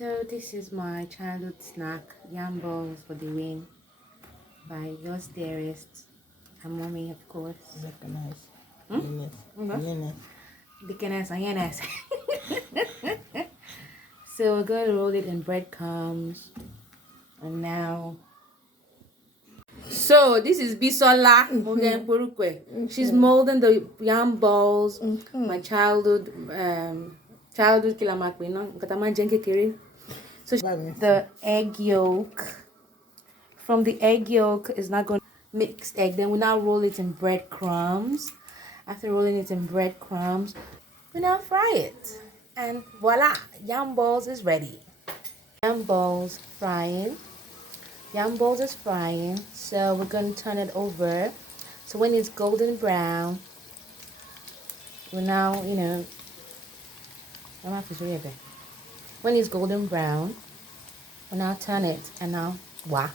So this is my childhood snack, Yam Balls for the win, by yours dearest and mommy, of course. Recognize. Dickiness and Yenes. So we're going to roll it in breadcrumbs. And now... So this is Bisola. She's molding the Yam Balls, my childhood kilamakwe, no? So the egg yolk. From the egg yolk is not going to mix egg. Then we now roll it in breadcrumbs. After rolling it in breadcrumbs, we now fry it. And voila, Yam Balls is ready. Yam Balls frying. Yam Balls is frying. So we're going to turn it over. So when it's golden brown, we now, when it's golden brown, we now turn it and now, wow.